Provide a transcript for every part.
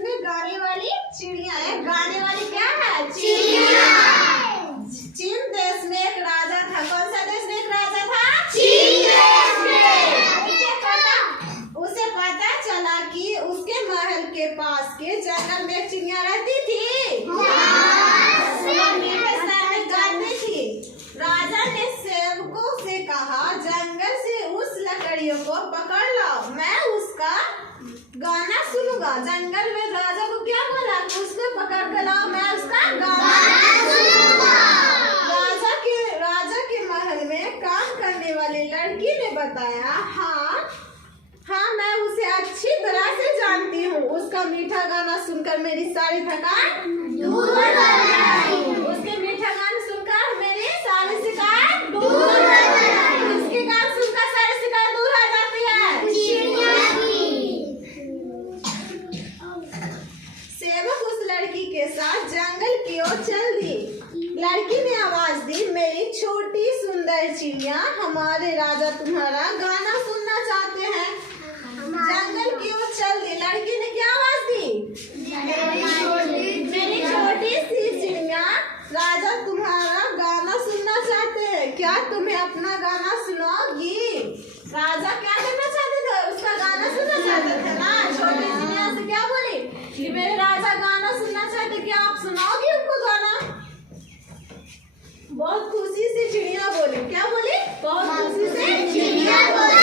में गाने वाली चिड़िया है। गाने वाली क्या है? चिड़िया। चीन देश में एक राजा था। कौन सा देश में एक राजा था? चीन देश में। उसे पता चला कि उसके महल के पास के जंगल में एक चिड़िया रहती थी। गाती थी। राजा ने सेवकों से कहा, जंगल से उस लकड़ियों को पकड़ लाओ, मैं उसका गाना सुनूंगा। जंगल में राजा को क्या बोला? उसको पकड़ कर लाओ, मैं उसका गाना सुनूंगा। राजा के महल में काम करने वाली लड़की ने बताया, हाँ मैं उसे अच्छी तरह से जानती हूँ। उसका मीठा गाना सुनकर मेरी सारी थकान दूर हो जाती है। उसके मीठा गाना सुनकर मेरी सारी शिकायत दूर हो जाती है। उसके गाना सुनकर सारी शिकायत दूर हो जाती है। सेवक उस लड़की के साथ जंगल की ओर चल दी। लड़की ने आवाज दी, मेरी छोटी सुंदर चिड़िया, हमारे राजा तुम्हारा गाना सुनना चाहते हैं। जंगल की ओर चल दी। लड़की ने क्या आवाज दी? मेरी छोटी सी चिड़िया, राजा तुम्हारा गाना सुनना चाहते हैं, क्या तुम्हें अपना गाना सुनाओगी? राजा क्या करना चाहते थे? उसका गाना सुनना चाहते थे ना। छोटी चिड़िया से क्या बोली कि मेरे राजा गाना सुनना चाहते, क्या आप सुनाओगी उनको गाना? बहुत खुशी से चिड़िया बोली। क्या बोली? बहुत खुशी से चिड़िया बोली,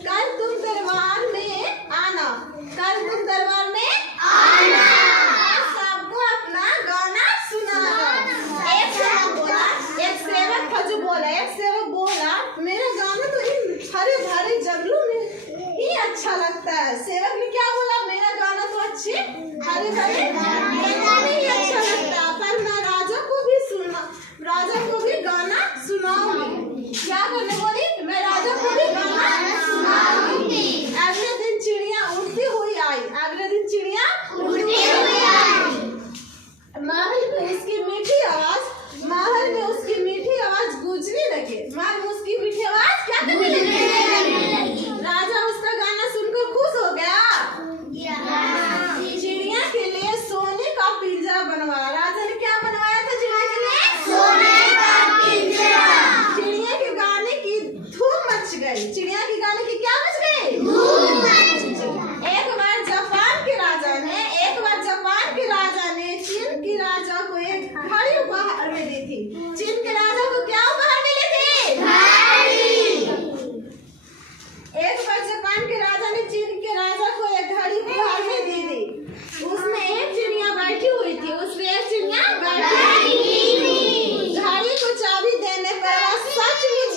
कल तुम दरबार में आना, कल तुम दरबार में आना, सबको अपना गाना सुनाना। एक सेवक था जो बोला, एक सेवक बोला, मेरा गाना तो इन हरे भरे जंगलों में ही अच्छा लगता है। सेवक ने क्या बोला? मेरा गाना तो अच्छे हरे भरे जंगलों में ही अच्छा लगता है, पर मैं राजा को भी गाना सुनाऊंगी। क्या करने बोली? मैं राजा को भी गाना सुनाऊंगी। अगले दिन चिड़िया उड़ती हुई आई। महल में उसकी मीठी आवाज गूंजने लगे। महल में उसकी मीठी आवाज क्या करने लगी? राजा उसका गाना सुनकर खुश हो गया। चिड़िया के लिए सोने का पिंजरा बनवाया। राजा ने क्या बनवाया था चिड़िया के लिए? सोने का पिंजरा। चिड़िया के गाने की धूम मच गई। चिड़िया के गाने की क्या मच गई? धूम मच गई। एक बार जापान के राजा ने चीन के राजा को एक घड़ी उपहार में दी थी। चीन के राजा को क्या उपहार मिले थे? घड़ी। एक बार जापान के राजा ने चीन के राजा को एक घड़ी उपहार में दी थी। उसमें एक चिड़िया बैठी हुई थी। घड़ी को चाबी देने पर वह सचमुच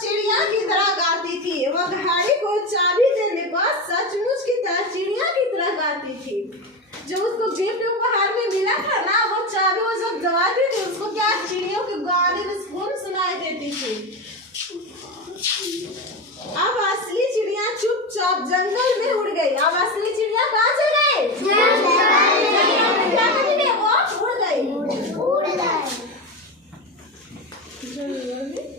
चिड़िया की तरह गाती थी। वह घड़ी को चाबी देने पर सचमुच की तरह चिड़िया की तरह गाती थी। जो उसको गिफ्ट उपहार में मिला था ना, वो चाबी वो जब दबाती थी, उसको क्या चिड़ियों के गाने में सुनाई देती थी। अब असली चिड़िया चुपचाप जंगल में उड़ गई। अब असली चिड़िया कहाँ चल गई? वो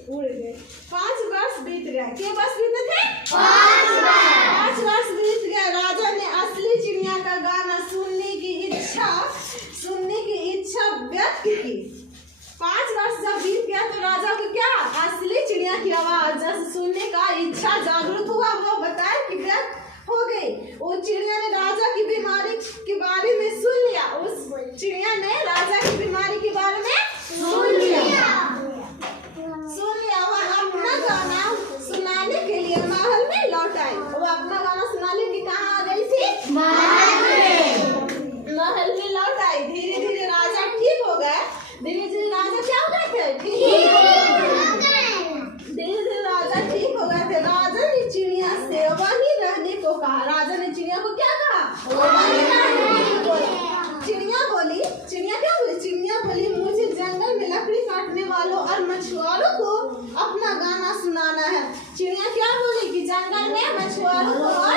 उड़ गए। 5 वर्ष बीत गए। क्या वर्ष बीते थे? 5 वर्ष बीत गए। राजा ने असली चिड़िया का गाना सुनने की इच्छा व्यक्त की। 5 वर्ष जब बीत गया तो राजा को क्या असली चिड़िया की आवाज सुनने का इच्छा जागृत हुआ। वो बताया कि व्यक्त हो गई। वो चिड़िया ने राजा की बीमारी के बारे में सुन लिया। उस चिड़िया ने राजा की बीमारी के बारे में सुन लिया। वह अपना गाना सुनाने के लिए महल में लौट आई। वो अपना गाना सुनाने के कहाँ आ गई थी? महल में लौट आई। धीरे धीरे राजा ठीक हो गए। धीरे राजा क्या हो गए थे? धीरे राजा ठीक हो गए थे। राजा ने चिड़िया से वहीं रहने को कहा। राजा ने चिड़िया को क्या कहा? वहीं रहने को बोला। चिड़िया बोली मुझे जंगल में लकड़ी काटने वालों और मछुआरों को अपना गाना सुनाना है। चिड़िया क्या बोली कि जंगल में मछुआरों को और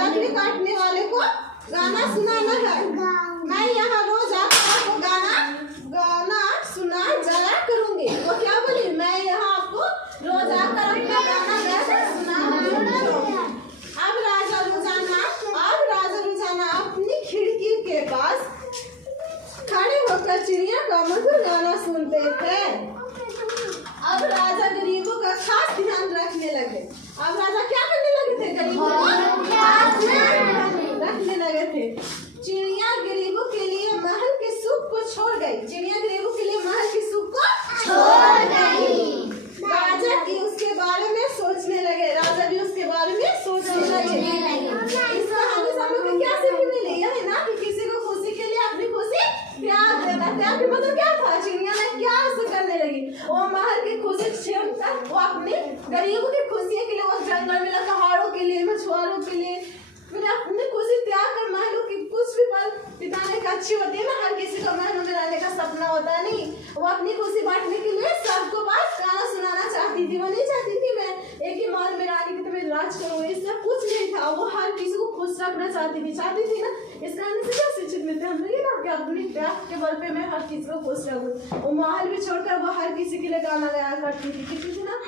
लकड़ी काटने वाले को गाना सुनाना है। मैं यहाँ रोज आपको गाना सुना जाया करूंगी। वो क्या बोली? मैं यहाँ आपको रोज आकर अपना गाना सुना करूंगी। अब राजा रोजाना और गरीबों की खुशियों के लिए वो जंगल में पहाड़ों के लिए मछुआरों के लिए मैंने अपनी खुशी त्याग कर महलों की कुछ भी पल बिताने का अच्छी होती है ना। हर किसी को महलों में रहने का सपना होता है। नहीं, वो अपनी खुशी बांटने के लिए सबको पास गाना सुनाना चाहती थी। वो नहीं चाहती थी मैं एक ही महल में रानी की तुम्हें राज करूँ, इससे कुछ नहीं था। वो हर किसी को खुश रखना चाहती थी ना। इस कहानी से क्या शिक्षित मिलते हैं हम लोग ना कि अपनी त्याग के बल पे मैं हर किसी को खुश रखूँ। वो महल भी छोड़कर वो हर किसी के लिए गाना गाया करती थी ना।